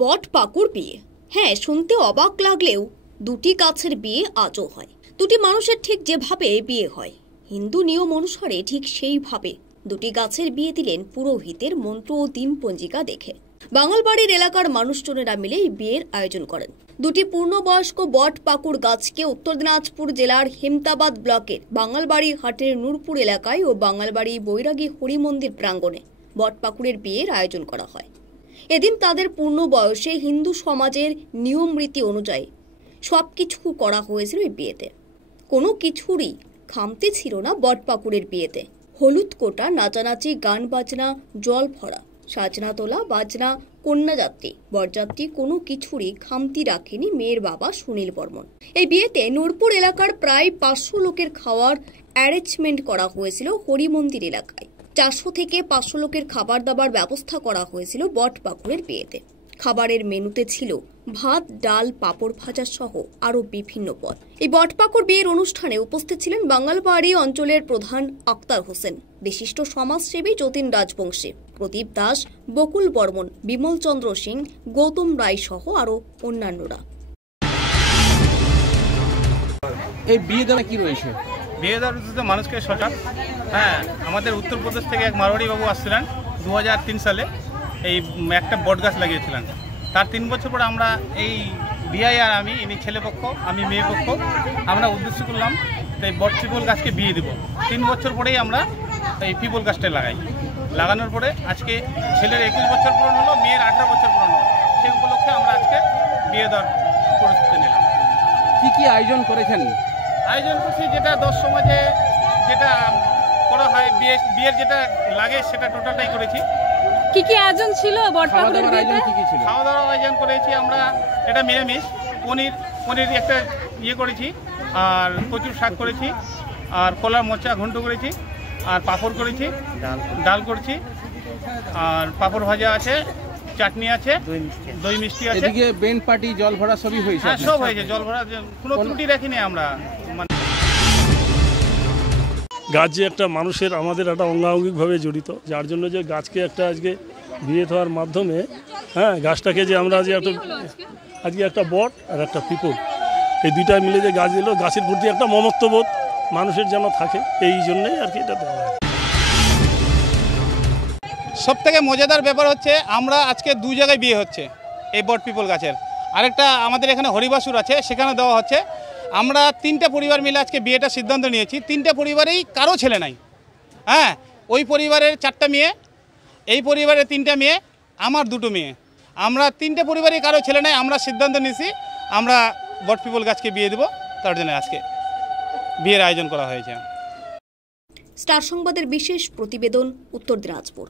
বট পাকুড় বিয়ে। হ্যাঁ, শুনতে অবাক লাগলেও দুটি গাছের বিয়ে আজও হয়। দুটি মানুষের ঠিক যেভাবে বিয়ে হয় হিন্দু নিয়ম অনুসারে, ঠিক সেইভাবে দুটি গাছের বিয়ে দিলেন পুরোহিতের মন্ত্র ও দিন পঞ্জিকা দেখে। বাঙালবাড়ির এলাকার মানুষজনেরা মিলে এই বিয়ের আয়োজন করেন। দুটি পূর্ণবয়স্ক বট পাকুড় গাছকে উত্তর দিনাজপুর জেলার হেমতাবাদ ব্লকের বাঙালবাড়ি হাটের নূরপুর এলাকায় ও বাঙালবাড়ি বৈরাগী হরি মন্দির প্রাঙ্গণে বট পাকুড়ের বিয়ের আয়োজন করা হয়। এদিন তাদের পূর্ণ বয়সে হিন্দু সমাজের নিয়ম রীতি অনুযায়ী সবকিছু করা হয়েছিল এই বিয়েতে। কোনো কিছুরই খামতি ছিল না বট পাকুড়ের বিয়েতে। হলুদ কোটা, নাচানাচি, গান বাজনা, জল ভরা, সাজনা তোলা, বাজনা, কন্যাযাত্রী, বরযাত্রী, কোনো কিছুরই খামতি রাখেনি মেয়ের বাবা সুনীল বর্মন। এই বিয়েতে নূরপুর এলাকার প্রায় 500 লোকের খাওয়ার অ্যারেঞ্জমেন্ট করা হয়েছিল হরি মন্দির এলাকায়। 400 থেকে 500 লোকের খাবার দাবার ব্যবস্থা করা হয়েছিল বট পাকুড়ের বিয়েতে। খাবারের মেনুতে ছিল ভাত, ডাল, পাঁপড় ভাজা সহ আরো বিভিন্ন পদ। এই বটপাকুড় বিয়ের অনুষ্ঠানে উপস্থিত ছিলেন বাঙালবাড়ি অঞ্চলের প্রধান আক্তার হোসেন, বিশিষ্ট সমাজসেবী যতীন রাজবংশী, প্রদীপ দাস, বকুল বর্মন, বিমল চন্দ্র সিং, গৌতম রায় সহ আরো অন্যান্যরা। এই বিয়ে দ্বারা কি রয়েছে? বিয়ে দেওয়ার উদ্দেশ্যে মানুষকে সজাগ। হ্যাঁ, আমাদের উত্তরপ্রদেশ থেকে এক মারোয়াড়ি বাবু আসছিলেন 2003 সালে। এই একটা বট গাছ লাগিয়েছিলেন। তার 3 বছর পরে আমরা এই বিয়ে আর আমি, ইনি ছেলে পক্ষ, আমি মেয়ে পক্ষ, আমরা উদ্দেশ্য করলাম এই বট পিপল গাছকে বিয়ে দেবো। 3 বছর পরেই আমরা এই পিপল গাছটা লাগাই। লাগানোর পরে আজকে ছেলের 21 বছর পূরণ হলো, মেয়ের 18 বছর পূরণ হলো। সেই উপলক্ষে আমরা আজকে বিয়ে দেওয়ার প্রস্তুতি নিলাম। কি কি আয়োজন করেছেন? আয়োজন করছি যেটা 10 সমাজে যেটা করা হয়, বিয়ের যেটা লাগে সেটা টোটালটাই করেছি। কি কি আয়োজন ছিল বট পাকুড়ের বিয়েতে? খাওয়া দাওয়ার আয়োজন করেছি আমরা। এটা নিরামিষ, পনির একটা করেছি, আর প্রচুর শাক করেছি, আর কলার মোচা ঘন্ট করেছি, আর পাঁপড় করেছি, ডাল করছি, আর পাঁপড় ভাজা আছে, চাটনি আছে, দই মিষ্টি আছে। এদিকে বেন্ড পার্টি, জল ভরা সবই হয়েছে। হ্যাঁ, সব হয়েছে। জল ভরা কোনো ত্রুটি রাখিনি আমরা। গাছ যে একটা মানুষের, আমাদের একটা অঙ্গাঙ্গিকভাবে জড়িত, যার জন্য যে গাছকে একটা আজকে বিয়ে দেওয়ার মাধ্যমে, হ্যাঁ, গাছটাকে যে আমরা আজকে একটা বট আর একটা পিপল, এই দুইটা মিলে যে গাছ দিল, গাছের প্রতি একটা মমত্ববোধ মানুষের যেন থাকে, এই জন্যই আর কি এটা দেওয়া হয়। সব থেকে মজাদার ব্যাপার হচ্ছে আমরা আজকে 2 জায়গায় বিয়ে হচ্ছে এই বট পিপল গাছের। আরেকটা আমাদের এখানে হরিবাসুর আছে, সেখানে দেওয়া হচ্ছে। আমরা 3টে পরিবার মিলে আজকে বিয়েটা সিদ্ধান্ত নিয়েছি। 3টে পরিবারেই কারো ছেলে নাই। হ্যাঁ, ওই পরিবারের 4টা মেয়ে, এই পরিবারের 3টা মেয়ে, আমার 2টো মেয়ে। আমরা 3টে পরিবারেই কারো ছেলে নাই। আমরা সিদ্ধান্ত নিয়েছি আমরা বট পিপল গাছকে বিয়ে দেবো, তার জন্য আজকে বিয়ের আয়োজন করা হয়েছে। স্টার সংবাদের বিশেষ প্রতিবেদন, উত্তর দিনাজপুর।